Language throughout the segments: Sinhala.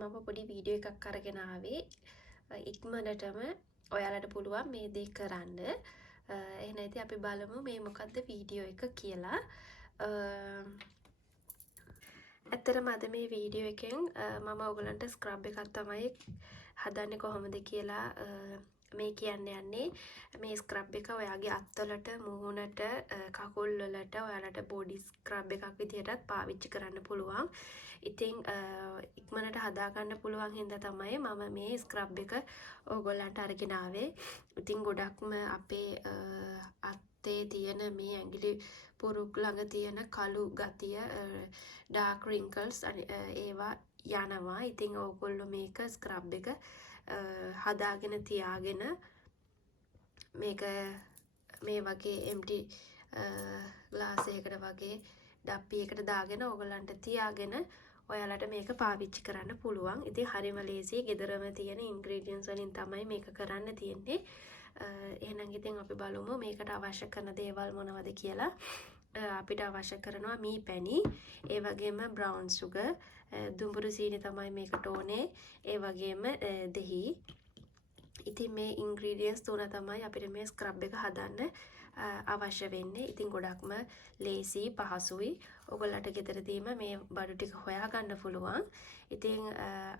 මම පොඩි වීඩියෝ එකක් අරගෙන ආවේ ඉක්මනටම ඔයාලට පුළුවන් මේ දේ කරන්න. එහෙනම් ඉතින් අපි බලමු මේ මොකද්ද වීඩියෝ එක කියලා. ඇත්තටම අද මේ වීඩියෝ එකෙන් මම ඔයගලන්ට ස්ක්‍රබ් එකක් තමයි හදන්නේ කොහොමද කියලා මේ කියන්න යන්නේ. මේ ස්ක්‍රබ් එක ඔයාගේ අත්වලට, මූණට, කකුල් වලට ඔයාලට බොඩි ස්ක්‍රබ් එකක් විදිහටත් පාවිච්චි කරන්න පුළුවන්. ඉතින් ඉක්මනට හදා ගන්න පුළුවන් හින්දා තමයි මම මේ ස්ක්‍රබ් එක ඕගොල්ලන්ට අරගෙන ආවේ. ඉතින් ගොඩක්ම අපේ අත්තේ තියෙන මේ ඇඟිලි පුරුක් ළඟ තියෙන කළු ගතිය, ඩාර්ක් රින්කල්ස් ඒවා යනවා. ඉතින් ඕගොල්ලෝ මේක ස්ක්‍රබ් එක හදාගෙන තියාගෙන මේක මේ වගේ එම්ටි ග්ලාස් එකකට වගේ ඩප්පියකට දාගෙන ඕගොල්ලන්ට තියාගෙන ඔයාලට මේක පාවිච්චි කරන්න පුළුවන්. ඉතින් හරිම ලේසියි. ගෙදරම තියෙන ඉන්ග්‍රීඩියන්ට්ස් වලින් තමයි මේක කරන්න තියෙන්නේ. එහෙනම් ඉතින් අපි බලමු මේකට අවශ්‍ය කරන දේවල් මොනවද කියලා. අපිට අවශ්‍ය කරනවා මී පැණි, ඒ වගේම බ්‍රවුන් සුගර්, දුඹුරු සීනි තමයි මේකට ඕනේ, ඒ වගේම දෙහි. ඉතින් මේ ඉන්ග්‍රීඩියන්ට්ස් තුන තමයි අපිට මේ ස්ක්‍රබ් එක හදන්න අවශ්‍ය වෙන්නේ. ඉතින් ගොඩක්ම ලේසි, පහසුයි. ඔයගොල්ලන්ට ගෙදරදීම මේ බඩු ටික හොයාගන්න පුළුවන්. ඉතින්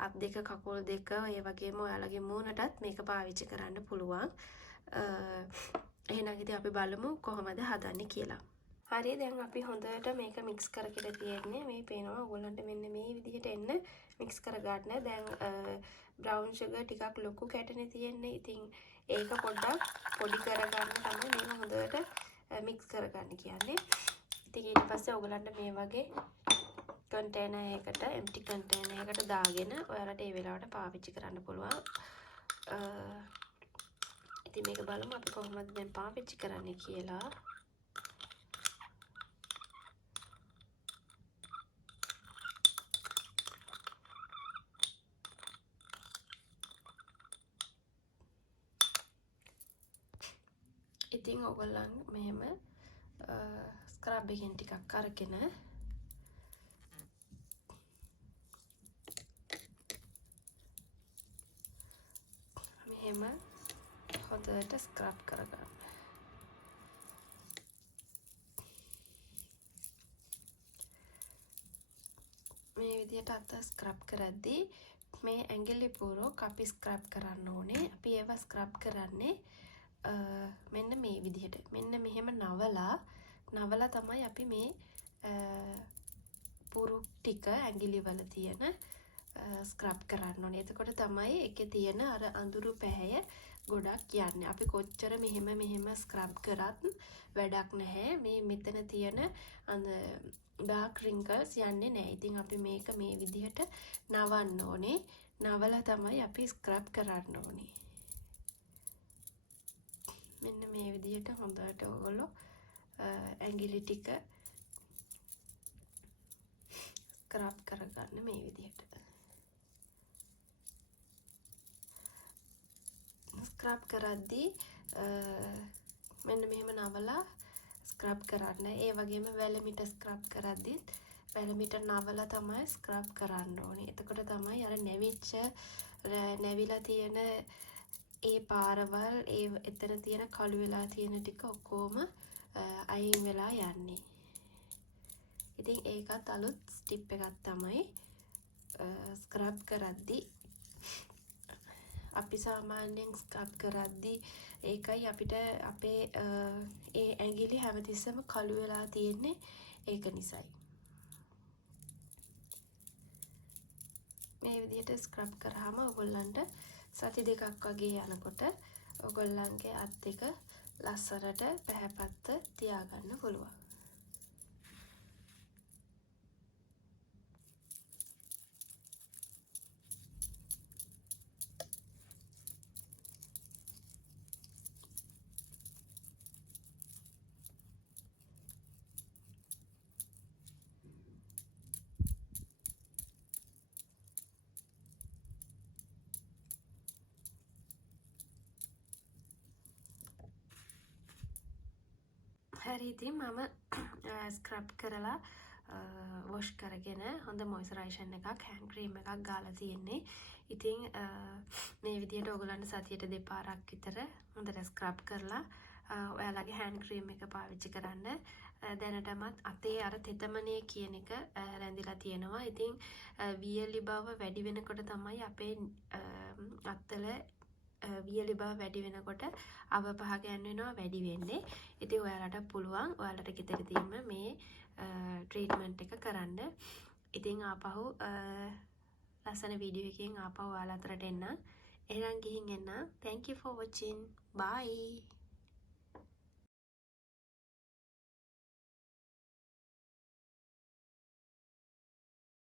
අත් දෙක, කකුල් දෙක, ඒ වගේම ඔයාලගේ මූණටත් මේක පාවිච්චි කරන්න පුළුවන්. එහෙනම් ඉතින් අපි බලමු කොහොමද හදන්නේ කියලා. හරි, දැන් අපි හොඳට මේක මික්ස් කරගෙන තියෙන්නේ. මේ පේනවා ඔයගොල්ලන්ට මෙන්න මේ විදිහට එන්න මික්ස් කරගන්න. දැන් බ්‍රවුන් සුගර් ටිකක් ලොකු කැටනේ තියෙන්නේ. ඉතින් ඒක පොඩ්ඩක් පොඩි කරගන්න තමයි මේක හොඳට මික්ස් කරගන්න කියන්නේ. ඉතින් ඊට පස්සේ ඔයගොල්ලන්ට මේ වගේ කන්ටේනර් එකකට, එම්ටි කන්ටේනර් එකකට දාගෙන ඔයාලට ඒ වෙලාවට පාවිච්චි කරන්න පුළුවන්. ඉතින් මේක බලමු අපි කොහොමද දැන් පාවිච්චි කරන්නේ කියලා. ඉතින් ඔයගොල්ලන් මෙහෙම ස්ක්‍රබ් එකෙන් ටිකක් අරගෙන මෙහෙම හොඳට ස්ක්‍රබ් කරගන්න. මේ විදිහට අත ස්ක්‍රබ් කරද්දී මේ ඇඟිලි පුරක් අපි ස්ක්‍රබ් කරන්න ඕනේ. අපි ඒවා ස්ක්‍රබ් කරන්නේ මෙන්න මේ විදිහට. මෙන්න මෙහෙම නවලා තමයි අපි මේ පුරුක් ටික ඇඟිලි වල තියෙන ස්ක්‍රබ් කරන්න ඕනේ. එතකොට තමයි ඒකේ තියෙන අර අඳුරු පැහැය ගොඩක් යන්නේ. අපි කොච්චර මෙහෙම ස්ක්‍රබ් කරත් වැඩක් නැහැ. මේ මෙතන තියෙන ඩාර්ක් රින්කල්ස් යන්නේ නැහැ. ඉතින් අපි මේක මේ විදිහට නවන්න ඕනේ. නවලා තමයි අපි ස්ක්‍රබ් කරන්න ඕනේ. මෙන්න මේ විදිහට හොඳට ඔයගොල්ලෝ ඇඟිලි ටික ස්ක්‍රබ් කරගන්න මේ විදිහට. ස්ක්‍රබ් කරද්දී මෙන්න මෙහෙම නවලා ස්ක්‍රබ් කරන්න. ඒ වගේම වැලමිට ස්ක්‍රබ් කරද්දී වැලමිට නවලා තමයි ස්ක්‍රබ් කරන්න ඕනේ. එතකොට තමයි අර නැවිලා තියෙන ඒ පාරවල්, ඒ එතන තියෙන කළු වෙලා තියෙන ටික ඔක්කොම අයින් වෙලා යන්නේ. ඉතින් ඒකත් අලුත් ස්ටිප් එකක් තමයි. ස්ක්‍රබ් කරද්දී අපි සාමාන්‍යයෙන් ස්ක්‍රබ් කරද්දී ඒකයි අපිට අපේ ඒ ඇඟිලි හැමතිස්සෙම කළු වෙලා තියෙන්නේ ඒක නිසායි. මේ විදිහට ස්ක්‍රබ් කරාම ඔයගොල්ලන්ට සති දෙකක් වගේ යනකොට ඔයගොල්ලන්ගේ අත් දෙක ලස්සනට පැහැපත්ව තියාගන්න පුළුවන්. හරි, ඉතින් මම ස්ක්‍රබ් කරලා වොෂ් කරගෙන හොඳ මොයිස්චරයිසර් එකක් hand cream එකක් ගාලා තියෙන්නේ. ඉතින් මේ විදිහට ඔයගලන්ට සතියට දෙපාරක් විතර හොඳට ස්ක්‍රබ් කරලා ඔයාලගේ hand cream එක පාවිච්චි කරන්න. දැනටමත් අතේ අර තෙතමනය කියන එක රැඳිලා තියෙනවා. ඉතින් වියලි බව වැඩි වෙනකොට තමයි අපේ අත්වල වියලි බව වැඩි වෙනකොට අවපහ ගැන්වෙනවා වැඩි වෙන්නේ. ඉතින් ඔයාලට පුළුවන් ඔයාලට ගෙදරදීම මේ ට්‍රීට්මන්ට් එක කරන්න. ඉතින් ආපහු ලස්සන වීඩියෝ එකකින් ආපහු ඔයාලා අතරට එන්න. එහෙනම් ගිහින් එන්න. Thank you for watching. Bye.